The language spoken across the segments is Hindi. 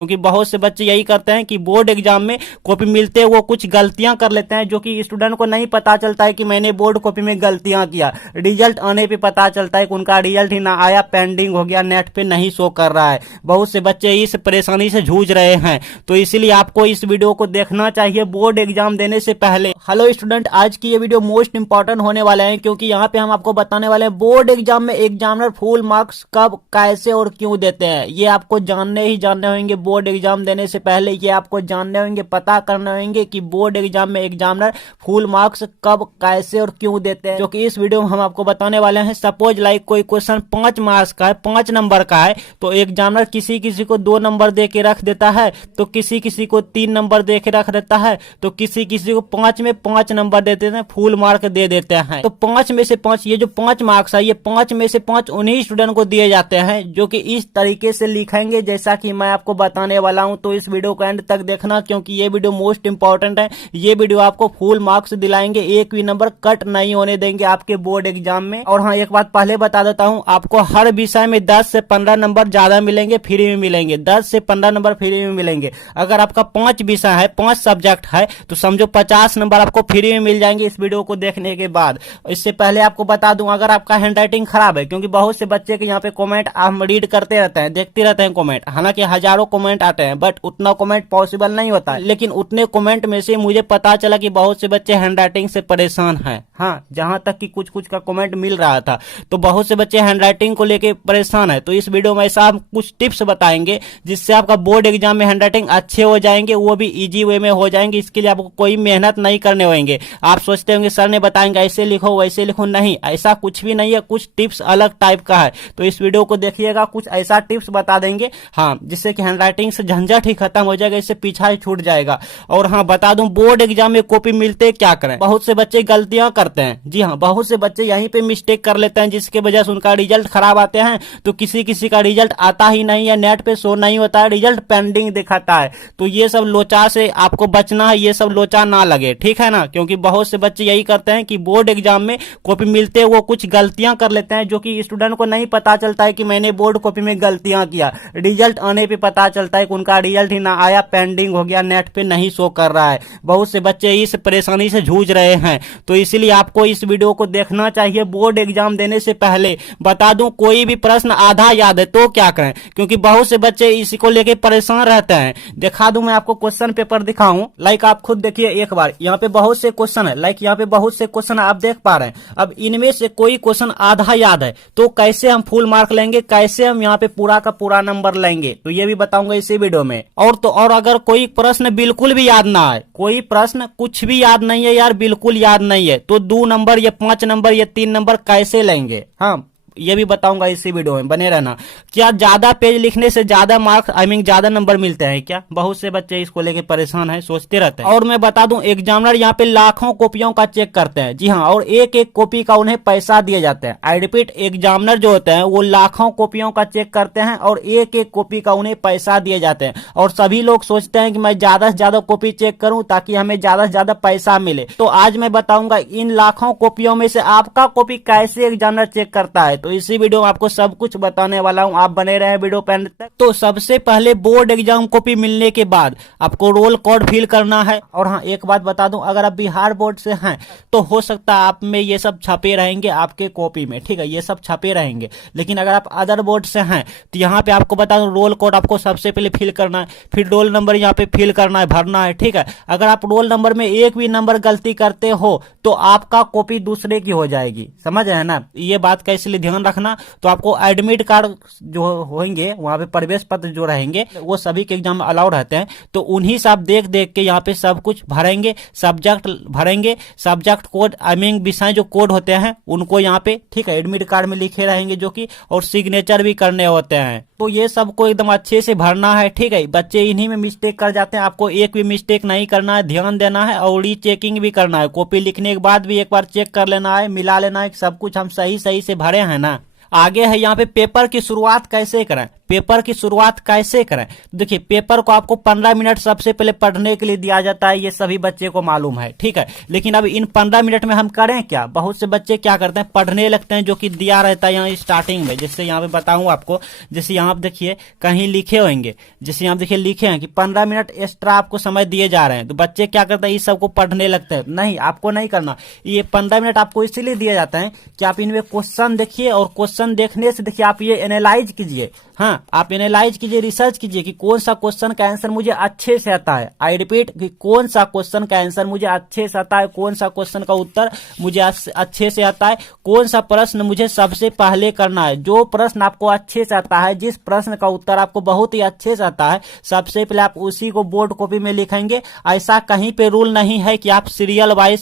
क्योंकि बहुत से बच्चे यही करते हैं कि बोर्ड एग्जाम में कॉपी मिलते वो कुछ गलतियां कर लेते हैं, जो कि स्टूडेंट को नहीं पता चलता है कि मैंने बोर्ड कॉपी में गलतियां किया। रिजल्ट आने पे पता चलता है कि उनका रिजल्ट ही ना आया, पेंडिंग हो गया, नेट पे नहीं शो कर रहा है। बहुत से बच्चे इस परेशानी से जूझ रहे हैं, तो इसीलिए आपको इस वीडियो को देखना चाहिए बोर्ड एग्जाम देने से पहले। हेलो स्टूडेंट, आज की ये वीडियो मोस्ट इंपॉर्टेंट होने वाला है, क्योंकि यहाँ पे हम आपको बताने वाले हैं बोर्ड एग्जाम में एग्जामिनर फुल मार्क्स कब, कैसे और क्यों देते हैं। ये आपको जानने होंगे बोर्ड एग्जाम देने से पहले। ये आपको जानने होंगे, पता करने होंगे कि बोर्ड एग्जाम में एग्जामिनर फुल मार्क्स कब, कैसे और क्यों देते हैं, जो कि इस वीडियो में हम आपको बताने वाले हैं। सपोज लाइक कोई क्वेश्चन 5 मार्क्स का है, 5 नंबर का है, तो एग्जामिनर किसी किसी को 2 नंबर दे के रख देता है, तो किसी किसी को 3 नंबर दे के रख देता है, तो किसी किसी को 5 में 5 नंबर दे देते हैं, फुल मार्क दे देते हैं। तो 5 में से 5, ये जो 5 मार्क्स है, ये 5 में से 5 उन्हीं स्टूडेंट को दिए जाते हैं जो कि इस तरीके से लिखेंगे जैसा कि मैं आपको बताने वाला हूं। तो इस वीडियो को एंड तक देखना, क्योंकि ये वीडियो मोस्ट इंपॉर्टेंट है। ये वीडियो आपको फुल मार्क्स दिलाएंगे, एक भी नंबर कट नहीं होने देंगे आपके बोर्ड एग्जाम में। और हाँ, एक बात पहले बता देता हूं, आपको हर विषय में 10 से 15 नंबर ज्यादा मिलेंगे, फ्री में मिलेंगे। 10 से 15 नंबर फ्री में मिलेंगे। अगर आपका 5 विषय है, 5 सब्जेक्ट है, तो समझो 50 नंबर आपको फ्री में मिल जाएंगे इस वीडियो को देखने के बाद। इससे पहले आपको बता दूं, अगर आपका हैंडराइटिंग खराब है, क्योंकि बहुत से बच्चे के यहाँ पे कमेंट हम रीड करते रहते हैं, देखते रहते हैं कमेंट, हालांकि हजारों कमेंट आते हैं, बट उतना कमेंट पॉसिबल नहीं होता है। लेकिन उतने कमेंट में से मुझे पता चला कि बहुत से बच्चे हैंडराइटिंग से परेशान हैं। हाँ, जहां तक कि कुछ कुछ का कमेंट मिल रहा था, तो बहुत से बच्चे हैंडराइटिंग को लेके परेशान है। तो इस वीडियो में ऐसा हम कुछ टिप्स बताएंगे जिससे आपका बोर्ड एग्जाम में हैंडराइटिंग अच्छे हो जाएंगे, वो भी इजी वे में हो जाएंगे। इसके लिए आपको कोई मेहनत नहीं करने होंगे। आप सोचते होंगे सर ने बताएंगे ऐसे लिखो वैसे लिखो, नहीं, ऐसा कुछ भी नहीं है। कुछ टिप्स अलग टाइप का है, तो इस वीडियो को देखिएगा, कुछ ऐसा टिप्स बता देंगे, हाँ, जिससे कि हैंडराइटिंग से झंझट ही खत्म हो जाएगा, इससे पीछा ही छूट जाएगा। और हाँ, बता दूं, बोर्ड एग्जाम में कॉपी मिलते क्या करें। बहुत से बच्चे गलतियां करते हैं, जी हाँ, बहुत से बच्चे यहीं पे मिस्टेक कर लेते हैं, जिसके वजह से उनका रिजल्ट खराब आते हैं। तो किसी किसी का रिजल्ट आता ही नहीं है, नेट पे शो नहीं होता है, रिजल्ट पेंडिंग दिखाता है। तो ये सब लोचा से आपको बचना है, ये सब लोचा ना लगे, ठीक है ना। क्योंकि बहुत से बच्चे यही करते हैं कि बोर्ड एग्जाम में कॉपी मिलते वो कुछ गलतियां कर लेते हैं, जो कि स्टूडेंट को नहीं पता चलता है कि मैंने बोर्ड कॉपी में गलतियां किया। रिजल्ट आने पे पता चलता है कि उनका रिजल्ट ही ना आया, पेंडिंग हो गया, नेट पे नहीं शो कर रहा है। बहुत से बच्चे इस परेशानी से जूझ रहे हैं, तो इसीलिए आपको इस वीडियो को देखना चाहिए बोर्ड एग्जाम देने से पहले। बता दूं, कोई भी प्रश्न आधा याद है तो क्या करें, क्योंकि बहुत से बच्चे इसी को लेके परेशान रहते हैं। दिखा दूं मैं आपको, क्वेश्चन पेपर दिखाऊं, लाइक आप खुद देखिए एक बार। यहाँ पे बहुत से क्वेश्चन है, लाइक यहाँ पे बहुत से क्वेश्चन आप देख पा रहे हैं। अब इनमें से कोई क्वेश्चन आधा याद है तो कैसे हम फुल मार्क लेंगे, कैसे हम यहाँ पे पूरा का पूरा नंबर लेंगे, तो ये भी बताऊंगा इसी वीडियो में। और अगर कोई प्रश्न बिल्कुल भी याद ना है, कोई प्रश्न कुछ भी याद नहीं है यार, बिल्कुल याद नहीं है, तो 2 नंबर या 5 नंबर या 3 नंबर कैसे लेंगे, हाँ, ये भी बताऊंगा इसी वीडियो में, बने रहना। क्या ज्यादा पेज लिखने से ज्यादा मार्क्स, ज्यादा नंबर मिलते हैं क्या? बहुत से बच्चे इसको लेके परेशान हैं, सोचते रहते हैं। और मैं बता दूं, एग्जामिनर यहाँ पे लाखों कॉपियों का चेक करते हैं, जी हाँ, और एक एक कॉपी का उन्हें पैसा दिए जाते हैं। आई रिपीट, एग्जामिनर जो होते हैं वो लाखों कॉपियों का चेक करते हैं और एक एक कॉपी का उन्हें पैसा दिए जाते हैं। और सभी लोग सोचते हैं कि मैं ज्यादा से ज्यादा कॉपी चेक करूं ताकि हमें ज्यादा से ज्यादा पैसा मिले। तो आज मैं बताऊंगा इन लाखों कॉपियों में से आपका कॉपी कैसे एग्जामिनर चेक करता है। तो इसी वीडियो में आपको सब कुछ बताने वाला हूं, आप बने रहे वीडियो पे अंत तक। तो सबसे पहले बोर्ड एग्जाम कॉपी मिलने के बाद आपको रोल कोड फिल करना है। और हाँ, एक बात बता दूं, अगर आप बिहार बोर्ड से हैं तो हो सकता है आप में ये सब छपे रहेंगे आपके कॉपी में, ठीक है, ये सब छपे रहेंगे। लेकिन अगर आप अदर बोर्ड से हैं तो यहाँ पे आपको बता दूं, रोल कोड आपको सबसे पहले फिल करना है, फिर रोल नंबर यहाँ पे फिल करना है, भरना है, ठीक है। अगर आप रोल नंबर में एक भी नंबर गलती करते हो तो आपका कॉपी दूसरे की हो जाएगी, समझ रहे हैं ना। ये बात का इसलिए ध्यान रखना। तो आपको एडमिट कार्ड जो होंगे, वहां पे प्रवेश पत्र जो रहेंगे, वो सभी के एग्जाम में अलाउड रहते हैं, तो उन्हीं से आप देख देख के यहाँ पे सब कुछ भरेंगे, सब्जेक्ट भरेंगे, सब्जेक्ट कोड, विषय जो कोड होते हैं उनको यहाँ पे, ठीक है, एडमिट कार्ड में लिखे रहेंगे, जो कि और सिग्नेचर भी करने होते हैं। तो ये सबको एकदम अच्छे से भरना है, ठीक है। बच्चे इन्हीं में मिस्टेक कर जाते हैं, आपको एक भी मिस्टेक नहीं करना है, ध्यान देना है और री चेकिंग भी करना है। कॉपी लिखने के बाद भी एक बार चेक कर लेना है, मिला लेना है सब कुछ हम सही सही से भरे हैं ना। आगे है यहाँ पे पेपर की शुरुआत कैसे करें। पेपर की शुरुआत कैसे करें। देखिए पेपर को आपको 15 मिनट सबसे पहले पढ़ने के लिए दिया जाता है, ये सभी बच्चे को मालूम है, ठीक है। लेकिन अब इन 15 मिनट में हम करें क्या, बहुत से बच्चे क्या करते हैं, पढ़ने लगते हैं, जो कि दिया रहता है यहाँ स्टार्टिंग में। जैसे यहाँ पे बताऊं आपको, जैसे यहाँ पे देखिए कहीं लिखे होंगे, जैसे यहाँ देखिए लिखे हैं कि 15 मिनट एक्स्ट्रा आपको समय दिए जा रहे हैं, तो बच्चे क्या करते हैं, इस सबको पढ़ने लगते हैं। नहीं, आपको नहीं करना। ये 15 मिनट आपको इसीलिए दिया जाता है कि आप इनमें क्वेश्चन देखिए, और क्वेश्चन देखने से देखिए आप ये एनालाइज कीजिए। हाँ, आप एनालाइज कीजिए, रिसर्च कीजिए कि कौन सा क्वेश्चन का आंसर मुझे अच्छे से आता है। आई रिपीट कि कौन सा क्वेश्चन का आंसर मुझे अच्छे से आता है, कौन सा क्वेश्चन का उत्तर मुझे अच्छे से आता है, कौन सा प्रश्न मुझे सबसे पहले करना है। जो प्रश्न आपको अच्छे से आता है, जिस प्रश्न का उत्तर आपको बहुत ही अच्छे से आता है, सबसे पहले आप उसी को बोर्ड कॉपी में लिखेंगे। ऐसा कहीं पे रूल नहीं है कि आप सीरियल वाइज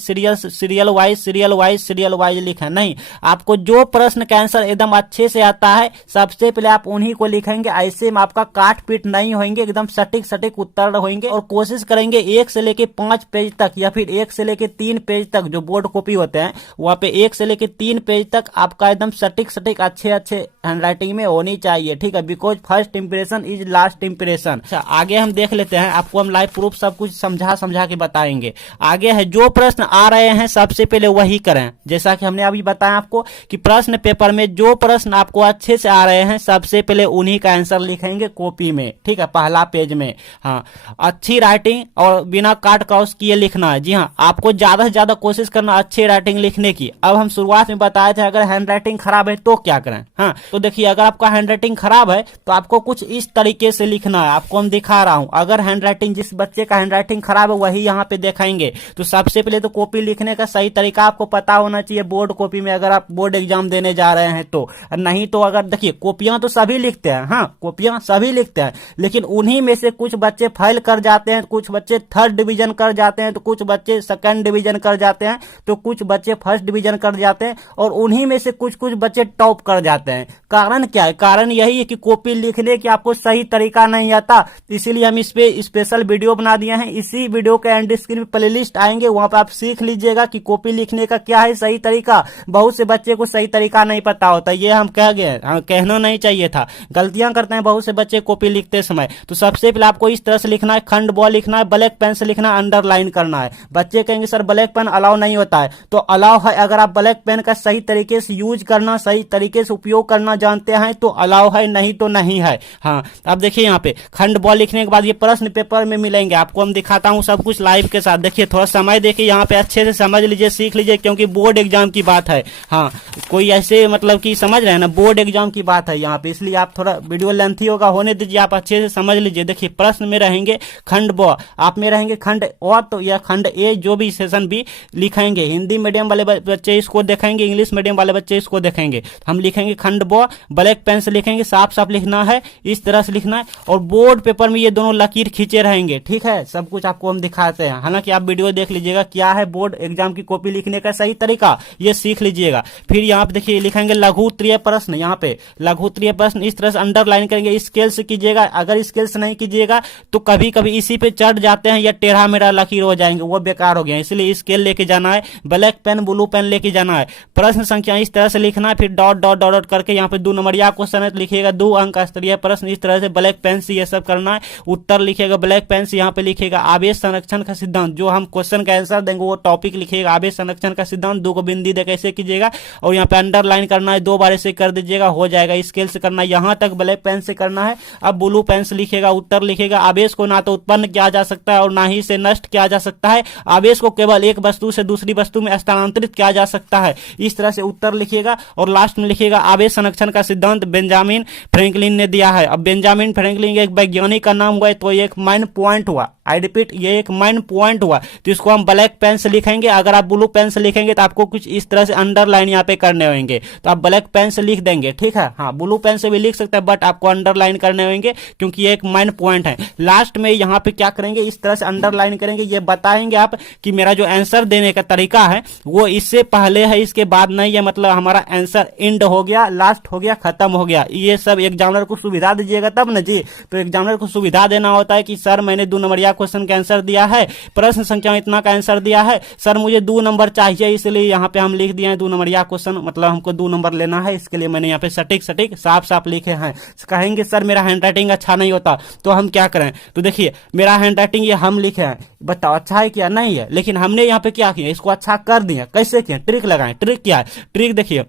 लिखें, नहीं। आपको जो प्रश्न का आंसर एकदम अच्छे से आता है, सबसे पहले आप उन्हीं को लिखेंगे। ऐसे में आपका काट पीट नहीं होंगे, एकदम सटीक उत्तर होंगे। और कोशिश करेंगे 1 से लेके 5 पेज तक, या फिर 1 से लेके 3 पेज तक, जो बोर्ड कॉपी होते हैं वहां पे 1 से लेके 3 पेज तक आपका एकदम सटीक अच्छे हैंडराइटिंग में होनी चाहिए, ठीक है। Because first impression is last impression. अच्छा, आगे हम देख लेते हैं, आपको हम लाइव प्रूफ सब कुछ समझा के बताएंगे। आगे है, जो प्रश्न आ रहे हैं सबसे पहले वही करें। जैसा कि हमने अभी बताया आपको कि प्रश्न पेपर में जो प्रश्न आपको अच्छे से आ रहे हैं, सबसे पहले उन्हीं का आंसर लिखेंगे कॉपी में, ठीक है, पहला पेज में। हाँ, अच्छी राइटिंग और बिना काट क्रॉस किए लिखना है। जी हाँ, आपको ज्यादा से ज्यादा कोशिश करना अच्छी राइटिंग लिखने की। अब हम शुरुआत में बताए थे अगर हैंड राइटिंग खराब है तो क्या करें। हाँ, तो देखिए अगर आपका हैंड राइटिंग खराब है तो आपको कुछ इस तरीके से लिखना है। आपको हम दिखा रहा हूं, अगर हैंड राइटिंग, जिस बच्चे का हैंड राइटिंग खराब है वही यहाँ पे दिखाएंगे। तो सबसे पहले तो कॉपी लिखने का सही तरीका आपको पता होना चाहिए बोर्ड कॉपी में, अगर आप बोर्ड एग्जाम देने जा रहे हैं तो। नहीं तो अगर देखिए कॉपियां तो सभी लिखते हैं, हाँ कॉपियां सभी लिखते हैं, लेकिन उन्हीं में से कुछ बच्चे फेल कर जाते हैं, कुछ बच्चे 3rd डिवीजन कर जाते हैं, तो कुछ बच्चे 2nd डिवीजन कर जाते हैं, तो कुछ बच्चे 1st डिवीजन कर जाते हैं, और उन्हीं में से कुछ बच्चे टॉप कर जाते हैं। कारण क्या है, कारण यही है कि कॉपी लिखने की आपको सही तरीका नहीं आता। इसीलिए हम इस पे स्पेशल वीडियो बना दिए हैं। इसी वीडियो के एंड स्क्रीन पे प्लेलिस्ट आएंगे, वहां पे आप सीख लीजिएगा कि कॉपी लिखने का क्या है सही तरीका। बहुत से बच्चे को सही तरीका नहीं पता होता, ये हम कह गए, कहना नहीं चाहिए था। गलतियां करते हैं बहुत से बच्चे कॉपी लिखते समय। तो सबसे पहले आपको इस तरह से लिखना है, खंड ब लिखना है, ब्लैक पेन से लिखना है, अंडरलाइन करना है। बच्चे कहेंगे सर ब्लैक पेन अलाउ नहीं होता है, तो अलाउ है। अगर आप ब्लैक पेन का सही तरीके से यूज करना, सही तरीके से उपयोग करना जानते हैं तो अलाउ है, नहीं तो नहीं है। हाँ, अब देखिए यहाँ पे खंड ब लिखने के बाद ये प्रश्न पेपर में मिलेंगे, आपको हम दिखाता हूँ सब कुछ लाइव के साथ। देखिए थोड़ा समय देखिए, यहाँ पे अच्छे से समझ लीजिए, सीख लीजिए, क्योंकि बोर्ड एग्जाम की बात है। हाँ, कोई ऐसे मतलब कि समझ रहे हैं ना, बोर्ड एग्जाम की बात है यहाँ पे, इसलिए आप थोड़ा वीडियो लेंथी होगा, होने दीजिए, आप अच्छे से समझ लीजिए। देखिए प्रश्न में रहेंगे खंड ब, आप में रहेंगे खंड अ तो या खंड ए, जो भी सेशन भी लिखेंगे। हिंदी मीडियम वाले बच्चे इसको देखेंगे, इंग्लिश मीडियम वाले बच्चे इसको देखेंगे। हम लिखेंगे खंड ब, ब्लैक पेन से लिखेंगे, साफ साफ लिखना है, इस तरह से लिखना है। और बोर्ड पेपर में ये दोनों लकीर खींचे रहेंगे, ठीक है। सब कुछ आपको हम दिखाते हैं, हालांकि आप वीडियो देख लीजिएगा क्या है बोर्ड एग्जाम की कॉपी लिखने का सही तरीका, ये सीख लीजिएगा। फिर यहाँ पे देखिए लिखेंगे लघुत्तरीय प्रश्न, यहाँ पे लघुत्तरीय प्रश्न इस तरह से अंडरलाइन करेंगे, स्केल से कीजिएगा। अगर स्केल से नहीं कीजिएगा तो कभी कभी इसी पे चढ़ जाते हैं या टेढ़ा मेढ़ा लकीर हो जाएंगे, वो बेकार हो गया, इसलिए स्केल लेके जाना है, ब्लैक पेन ब्लू पेन लेके जाना है। प्रश्न संख्या इस तरह से लिखना है, फिर डॉट डॉट डॉट डॉट करके यहाँ पे 2 नंबरिया क्वेश्चन है तो लिखिएगा 2 अंक स्तरीय प्रश्न, इस तरह से ब्लैक पेन से ये सब करना है। उत्तर लिखिएगा ब्लैक पेन से, यहाँ पे लिखिएगा आवेश संरक्षण का सिद्धांत, जो हम क्वेश्चन का आंसर देंगे वो टॉपिक लिखिएगा, आवेश संरक्षण का सिद्धांत 2 को बिंदी दे कैसे कीजिएगा, और यहाँ पे अंडरलाइन करना है, 2 बार ऐसे कर दीजिएगा, हो जाएगा। स्केल से करना है, यहाँ तक ब्लैक पेन से करना है। अब ब्लू पेन से लिखिएगा, उत्तर लिखिएगा, आवेश को ना तो उत्पन्न किया जा सकता है और ना ही से नष्ट किया जा सकता है, आवेश को केवल एक वस्तु से दूसरी वस्तु में स्थानांतरित किया जा सकता है, इस तरह से उत्तर लिखिएगा। और लास्ट में लिखिएगा आवेश संरक्षण का सिद्धांत बेंजामिन फ्रैंकलिन ने दिया है। अब बेंजामिन फ्रैंकलिन एक वैज्ञानिक का नाम हुआ है, तो एक मेन पॉइंट हुआ, आई रिपीट ये एक मेन पॉइंट हुआ, तो इसको हम ब्लैक पेन से लिखेंगे। अगर आप ब्लू पेन से लिखेंगे तो आपको कुछ इस तरह से अंडरलाइन यहाँ पे करने होंगे, तो आप ब्लैक पेन से लिख देंगे, ठीक है। हाँ, ब्लू पेन से भी लिख सकते हैं, बट आपको अंडरलाइन करने होंगे क्योंकि ये एक मेन पॉइंट है। लास्ट में यहाँ पे क्या करेंगे, इस तरह से अंडरलाइन करेंगे, ये बताएंगे आप कि मेरा जो आंसर देने का तरीका है वो इससे पहले है, इसके बाद नहीं है, मतलब हमारा आंसर एंड हो गया, लास्ट हो गया, खत्म हो गया। ये सब एग्जामिनर को सुविधा दीजिएगा तब ना जी, तो एग्जामिनर को सुविधा देना होता है कि सर मैंने 2 नंबरिया क्वेश्चन का आंसर दिया है, प्रश्न संख्या इतना का आंसर दिया है, सर मुझे 2 नंबर चाहिए, इसलिए यहाँ पे हम लिख दिए हैं 2 नंबरिया क्वेश्चन, मतलब हमको 2 नंबर लेना है, इसके लिए मैंने यहाँ पे सटीक साफ साफ लिखे हैं, कहेंगे सर मेरा हैंड राइटिंग अच्छा नहीं होता, तो हम क्या करें? तो देखिए मेरा हैंड राइटिंग ये हम लिखे हैं, बताओ अच्छा है क्या? नहीं है, लेकिन हमने यहाँ पे क्या किया, इसको अच्छा कर दिया। कैसे किया? ट्रिक लगाएं। ट्रिक क्या है? ट्रिक देखिए,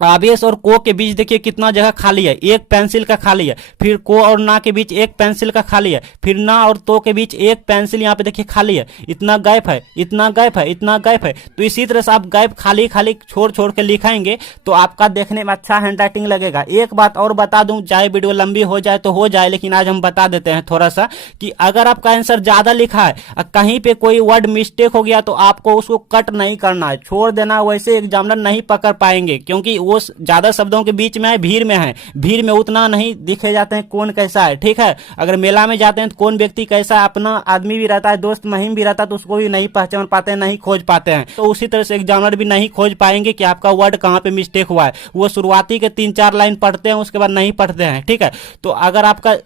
आवेश और को के बीच देखिए कितना जगह खाली है, एक पेंसिल का खाली है। फिर को और ना के बीच एक पेंसिल का खाली है। फिर ना और तो के बीच एक पेंसिल यहाँ पे देखिए खाली है। इतना गैप है, इतना गैप है, इतना गैप है। तो इसी तरह से आप गैप खाली खाली छोड़ छोड़ के लिखाएंगे तो आपका देखने में अच्छा हैंड राइटिंग लगेगा। एक बात और बता दूं, चाहे वीडियो लंबी हो जाए तो हो जाए, लेकिन आज हम बता देते हैं थोड़ा सा कि अगर आपका आंसर ज्यादा लिखा है, कहीं पे कोई वर्ड मिस्टेक हो गया तो आपको उसको कट नहीं करना है, छोड़ देना। वैसे एग्जामिनर नहीं पकड़ पाएंगे, क्योंकि वो ज्यादा शब्दों के बीच में है, भीड़ में है, भीड़ में उतना नहीं दिखे जाते हैं कौन कैसा है। ठीक है, अगर मेला में जाते हैं तो कौन व्यक्ति कैसा है, अपना आदमी भी रहता है, दोस्त महिम भी रहता है, तो उसको भी नहीं पहचान पाते हैं, नहीं खोज पाते हैं। तो उसी तरह से एग्जामिनर भी नहीं खोज पाएंगे कि आपका वर्ड कहाँ पे मिस्टेक हुआ है। वो शुरुआती के 3-4 लाइन पढ़ते हैं, उसके बाद नहीं पढ़ते हैं। ठीक है, तो अगर आपका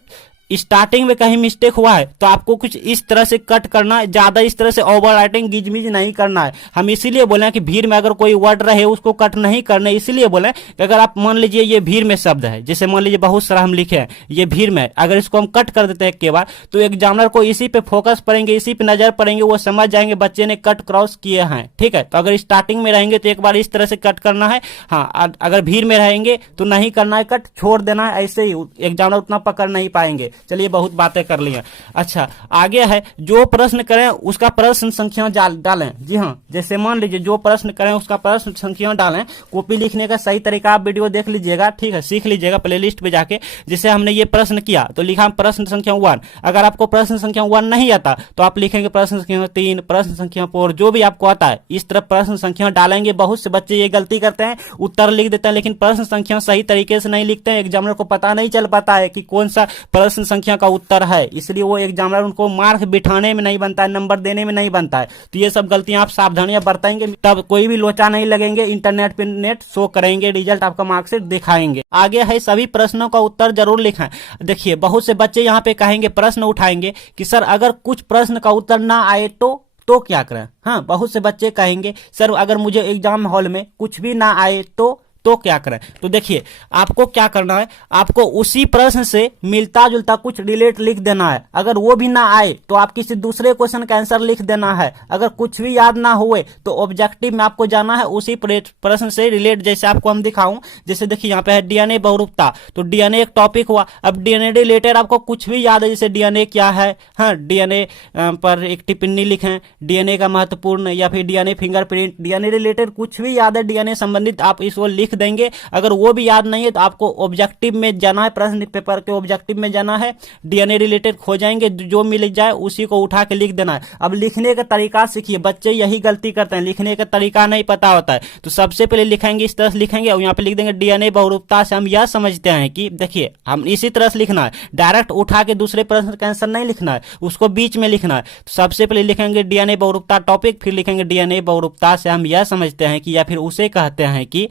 स्टार्टिंग में कहीं मिस्टेक हुआ है तो आपको कुछ इस तरह से कट करना है, ज्यादा इस तरह से ओवर राइटिंग गिजमिज नहीं करना है। हम इसीलिए बोले कि भीड़ में अगर कोई वर्ड रहे उसको कट नहीं करना है। इसलिए बोले कि अगर आप मान लीजिए ये भीड़ में शब्द है, जैसे मान लीजिए बहुत सारा हम लिखे हैं, ये भीड़ में, अगर इसको हम कट कर देते हैं एक के बाद, तो एग्जामिनर को इसी पे फोकस पड़ेंगे, इसी पे नजर पड़ेंगे, वो समझ जाएंगे बच्चे ने कट क्रॉस किए हैं। ठीक है, तो अगर स्टार्टिंग में रहेंगे तो एक बार इस तरह से कट करना है। हाँ, अगर भीड़ में रहेंगे तो नहीं करना है कट, छोड़ देना है, ऐसे ही एग्जामिनर उतना पकड़ नहीं पाएंगे। चलिए बहुत बात कर लिया। अच्छा, आगे है, जो प्रश्न करें उसका प्रश्न संख्या डालें। जी हाँ, जैसे मान लीजिए जो प्रश्न करें उसका प्रश्न संख्या डालें। कॉपी लिखने का सही तरीका आप वीडियो देख लीजिएगा, ठीक है, सीख लीजिएगा प्लेलिस्ट पे जाके। जैसे हमने ये प्रश्न किया तो लिखा प्रश्न संख्या 1। अगर आपको प्रश्न संख्या 1 नहीं आता तो आप लिखेंगे प्रश्न संख्या 3, प्रश्न संख्या 4, जो भी आपको आता है इस तरह प्रश्न संख्या डालेंगे। बहुत से बच्चे ये गलती करते हैं, उत्तर लिख देते हैं लेकिन प्रश्न संख्या सही तरीके से नहीं लिखते हैं। एग्जामिनर को पता नहीं चल पाता है कि कौन सा प्रश्न संख्या का उत्तर है, इसलिए वो एग्जामिनर उनको मार्क बिठाने में नहीं बनता है, नंबर देने में नहीं बनता है। तो ये सब गलतियां आप सावधानियां बरतेंगे, तब कोई भी लोचा नहीं लगेंगे, इंटरनेट पे नेट शो करेंगे, रिजल्ट आपका मार्कशीट दिखाएंगे। आगे है, सभी प्रश्नों का उत्तर जरूर लिखें। देखिए बहुत से बच्चे यहाँ पे कहेंगे, प्रश्न उठाएंगे कि सर अगर कुछ प्रश्न का उत्तर ना आए तो क्या करें। हाँ, बहुत से बच्चे कहेंगे सर अगर मुझे एग्जाम हॉल में कुछ भी ना आए तो क्या करें। तो देखिए आपको क्या करना है, आपको उसी प्रश्न से मिलता जुलता कुछ रिलेट लिख देना है। अगर वो भी ना आए तो आप किसी दूसरे क्वेश्चन का आंसर लिख देना है। अगर कुछ भी याद ना हुए तो ऑब्जेक्टिव में आपको जाना है उसी प्रश्न से रिलेट। जैसे आपको हम दिखाऊं, जैसे देखिए यहाँ पे है डीएनए बहुरूपता, तो डीएनए एक टॉपिक हुआ। अब डीएनए रिलेटेड आपको कुछ भी याद है, जैसे डीएनए क्या है, हाँ डीएनए पर एक टिप्पणी लिखें, डीएनए का महत्वपूर्ण, या फिर डीएनए फिंगरप्रिंट, डीएनए रिलेटेड कुछ भी याद है डीएनए संबंधित आप इसको लिख देंगे। अगर वो भी याद नहीं है तो आपको ऑब्जेक्टिव में जाना है, प्रश्न पेपर के ऑब्जेक्टिव में जाना है, डीएनए रिलेटेड खोजेंगे, जो मिल जाए उसी को उठा के लिख देना है। अब लिखने का तरीका सीखिए, बच्चे यही गलती करते हैं, लिखने का तरीका नहीं पता होता है। तो सबसे पहले लिखेंगे इस तरह से लिखेंगे और यहाँ पे लिख देंगे डीएनए बहुरूपता से हम यह समझते हैं कि देखिए हम इसी तरह से लिखना है, डायरेक्ट उठा के दूसरे प्रश्न का आंसर नहीं लिखना है, उसको बीच में लिखना है। तो सबसे पहले लिखेंगे डीएनए बहुरूपता टॉपिक, फिर लिखेंगे डीएनए बहुरूपता से हम यह समझते हैं कि, या फिर उसे कहते हैं कि,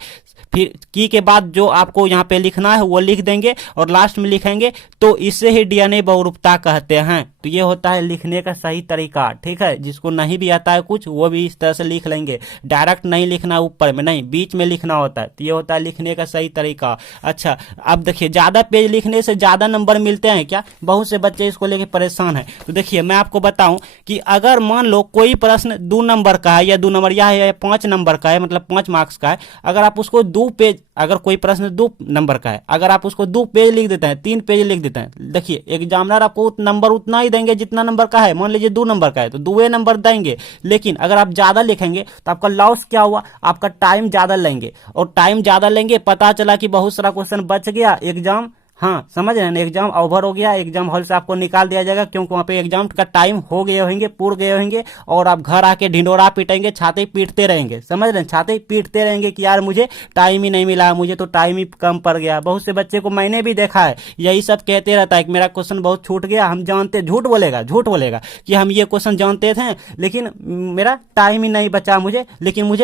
फिर की के बाद जो आपको यहाँ पे लिखना है वो लिख देंगे और लास्ट में लिखेंगे तो इसे ही डीएनए बहुरूपता कहते हैं। तो ये होता है लिखने का सही तरीका, ठीक है। जिसको नहीं भी आता है कुछ वो भी इस तरह से लिख लेंगे, डायरेक्ट नहीं लिखना ऊपर में, नहीं बीच में लिखना होता है। तो ये होता है लिखने का सही तरीका। अच्छा, अब देखिए ज्यादा पेज लिखने से ज्यादा नंबर मिलते हैं क्या, बहुत से बच्चे इसको लेके परेशान है। तो देखिए मैं आपको बताऊं कि अगर मान लो कोई प्रश्न 2 नंबर का है या 2 नंबरिया है या 5 नंबर का है, मतलब 5 मार्क्स का है, अगर आप उसको 2 पेज, अगर कोई प्रश्न 2 नंबर का है, अगर आप उसको 2 पेज लिख देते हैं, 3 पेज लिख देते हैं, देखिए एग्जामिनर आपको नंबर उतना ही देंगे जितना नंबर का है। मान लीजिए 2 नंबर का है तो 2 नंबर देंगे, लेकिन अगर आप ज्यादा लिखेंगे तो आपका लॉस क्या हुआ, आपका टाइम ज्यादा लेंगे, और टाइम ज्यादा लेंगे, पता चला कि बहुत सारा क्वेश्चन बच गया, एग्जाम, हाँ समझ रहे हैं, एग्जाम ओवर हो गया, एग्जाम हॉल से आपको निकाल दिया जाएगा, क्योंकि वहाँ पे एग्जाम का टाइम हो गए होंगे, पूर्ण गए होंगे, और आप घर आके ढिंडोरा पीटेंगे, छाते पीटते रहेंगे, समझ रहे हैं, छाते पीटते रहेंगे कि यार मुझे टाइम ही नहीं मिला, मुझे तो टाइम ही कम पड़ गया। बहुत से बच्चे को मैंने भी देखा है, यही सब कहते रहता है कि मेरा क्वेश्चन बहुत छूट गया, हम जानते, झूठ बोलेगा कि हम ये क्वेश्चन जानते थे लेकिन मेरा टाइम ही नहीं बचा, मुझे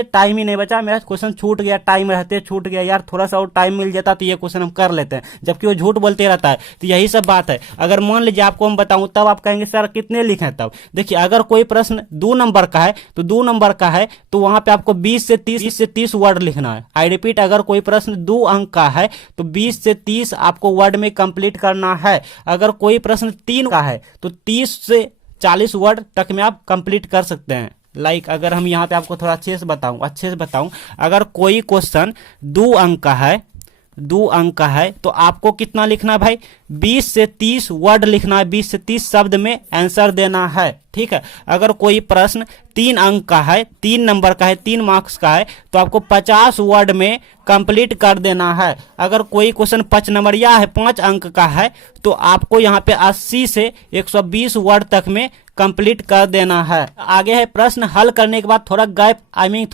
टाइम ही नहीं बचा, मेरा क्वेश्चन छूट गया, टाइम रहते छूट गया, यार थोड़ा सा और टाइम मिल जाता तो ये क्वेश्चन हम कर लेते हैं, जबकि वो झूठ बोलते रहता है। तो यही सब बात है। अगर मान लीजिए आपको हम बताऊं तब आप कहेंगे सर कितने लिखें। तब देखिए अगर कोई प्रश्न 2 नंबर का है तो 2 नंबर का है तो वहां पे आपको 20 से 30 वर्ड लिखना है। आई रिपीट, अगर कोई प्रश्न 2 अंक का है तो 20 से 30 आपको वर्ड में कंप्लीट करना है। अगर कोई प्रश्न 3 का है तो 30 से 40 वर्ड तक में आप कंप्लीट कर सकते हैं। अगर हम यहाँ पे आपको थोड़ा अच्छे से बताऊं, अगर कोई क्वेश्चन 2 अंक का है, 2 अंक का है तो आपको कितना लिखना है भाई, 20 से 30 वर्ड लिखना है, 20 से 30 शब्द में आंसर देना है। ठीक है। अगर कोई प्रश्न 3 अंक का है, 3 नंबर का है, 3 मार्क्स का है तो आपको 50 वर्ड में कंप्लीट कर देना है। अगर कोई क्वेश्चन 5 नंबरिया है, 5 अंक का है तो आपको यहाँ पे 80 से 120 वर्ड तक में कंप्लीट कर देना है। आगे है प्रश्न हल करने के बाद थोड़ा गैप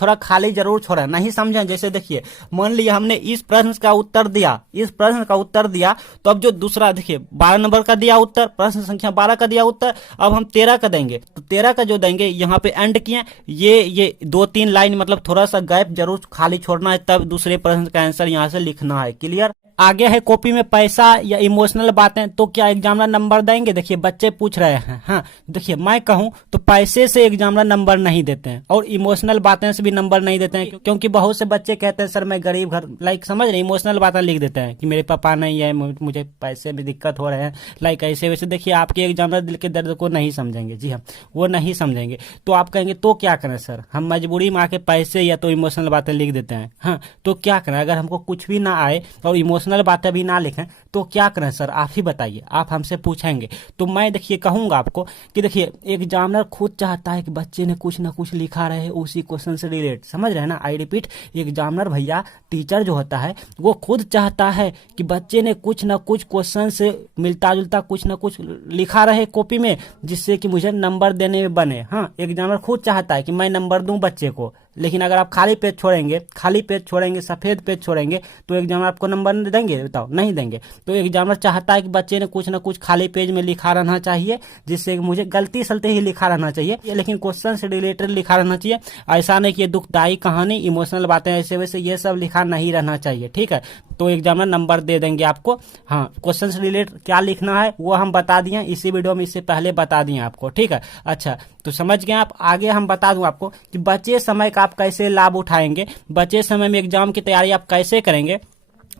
थोड़ा खाली जरूर छोड़ा, नहीं समझे। जैसे देखिए मान लिया हमने इस प्रश्न का उत्तर दिया, तो अब जो दूसरा देखिए 12 नंबर का दिया उत्तर, प्रश्न संख्या 12 का दिया उत्तर, अब हम 13 का देंगे। तो 13 का जो देंगे यहाँ पे एंड किए, ये 2-3 लाइन मतलब थोड़ा सा गैप जरूर खाली छोड़ना है, तब दूसरे प्रश्न का आंसर यहाँ से लिखना है। क्लियर। आगे है कॉपी में पैसा या इमोशनल बातें तो क्या एग्जामिनर नंबर देंगे। देखिए बच्चे पूछ रहे हैं। हाँ देखिए मैं कहूं तो पैसे से एग्जामिनर नंबर नहीं देते हैं और इमोशनल बातें से भी नंबर नहीं देते हैं, क्योंकि बहुत से बच्चे कहते हैं सर मैं गरीब घर, समझ रहे, इमोशनल बातें लिख देते हैं कि मेरे पापा नहीं है, मुझे पैसे में दिक्कत हो रहे हैं, ऐसे वैसे। देखिए आपके एग्जामिनर दिल के दर्द को नहीं समझेंगे। जी हाँ, वो नहीं समझेंगे। तो आप कहेंगे तो क्या करें सर, हम मजबूरी में आके पैसे या तो इमोशनल बातें लिख देते हैं। हाँ तो क्या करें, अगर हमको कुछ भी ना आए और इमोशनल बातें भी ना लिखें तो क्या करें सर, आप ही बताइए। आप हमसे पूछेंगे तो मैं देखिए कहूंगा आपको कि देखिए एग्जामिनर खुद चाहता है कि बच्चे ने कुछ ना कुछ लिखा रहे उसी क्वेश्चन से रिलेट, समझ रहे हैं ना। आई रिपीट, एग्जामिनर भैया, टीचर जो होता है वो खुद चाहता है कि बच्चे ने कुछ ना कुछ क्वेश्चन से मिलता जुलता कुछ ना कुछ लिखा रहे कॉपी में, जिससे कि मुझे नंबर देने में बने। हाँ एग्जामिनर खुद चाहता है कि मैं नंबर दूं बच्चे को, लेकिन अगर आप खाली पेज छोड़ेंगे, सफेद पेज छोड़ेंगे तो एग्जामिनर आपको नंबर देंगे, बताओ, नहीं देंगे। तो एग्जामिनर चाहता है कि बच्चे ने कुछ ना कुछ खाली पेज में लिखा रहना चाहिए, जिससे कि मुझे गलती सलती ही लिखा रहना चाहिए, लेकिन क्वेश्चन से रिलेटेड लिखा रहना चाहिए। ऐसा नहीं कि ये दुखदायी कहानी, इमोशनल बातें ऐसे वैसे ये सब लिखा नहीं रहना चाहिए। ठीक है, तो एग्जामिनर नंबर दे देंगे आपको। हाँ क्वेश्चन से रिलेटेड क्या लिखना है वो हम बता दिए इसी वीडियो में, इससे पहले बता दिए आपको। ठीक है, अच्छा तो समझ गए आप। आगे हम बता दूं आपको कि बचे समय का आप कैसे लाभ उठाएंगे, बचे समय में एग्जाम की तैयारी आप कैसे करेंगे।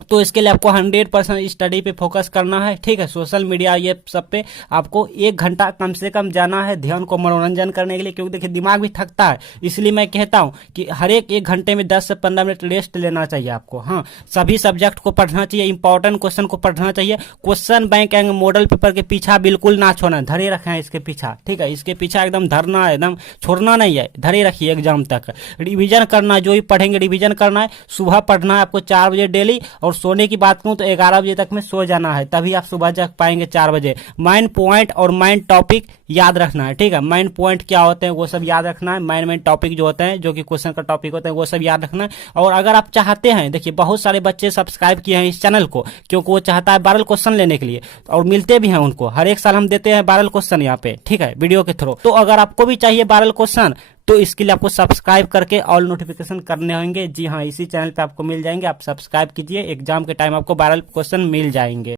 तो इसके लिए आपको 100% स्टडी पे फोकस करना है। ठीक है, सोशल मीडिया ये सब पे आपको 1 घंटा कम से कम जाना है ध्यान को मनोरंजन करने के लिए, क्योंकि देखिए दिमाग भी थकता है। इसलिए मैं कहता हूं कि हर एक घंटे में 10 से 15 मिनट रेस्ट लेना चाहिए आपको। हाँ सभी सब्जेक्ट को पढ़ना चाहिए, इंपॉर्टेंट क्वेश्चन को पढ़ना चाहिए। Question bank and model paper के पीछा बिल्कुल ना छोड़ना, धरे रखें इसके पीछा। ठीक है, इसके पीछा एकदम धरना है, एकदम छोड़ना नहीं है, धरे रखिए एग्जाम तक। रिविजन करना है, जो भी पढ़ेंगे रिविजन करना है। सुबह पढ़ना है आपको 4 बजे डेली, और सोने की बात करूं तो 11 बजे तक में सो जाना है, तभी आप सुबह जग पाएंगे 4 बजे। माइंड पॉइंट और माइंड टॉपिक याद रखना है। ठीक है, माइंड पॉइंट क्या होते हैं वो सब याद रखना है, माइंड टॉपिक जो होते हैं जो कि क्वेश्चन का टॉपिक होते हैं वो सब याद रखना है। और अगर आप चाहते हैं, देखिए बहुत सारे बच्चे सब्सक्राइब किए हैं इस चैनल को, क्योंकि वो चाहता है वायरल क्वेश्चन लेने के लिए, और मिलते भी हैं उनको। हर एक साल हम देते हैं वायरल क्वेश्चन यहाँ पे, ठीक है, वीडियो के थ्रू। तो अगर आपको भी चाहिए वायरल क्वेश्चन तो इसके लिए आपको सब्सक्राइब करके ऑल नोटिफिकेशन करने होंगे। जी हाँ, इसी चैनल पे आपको मिल जाएंगे, आप सब्सक्राइब कीजिए, एग्जाम के टाइम आपको वायरल क्वेश्चन मिल जाएंगे।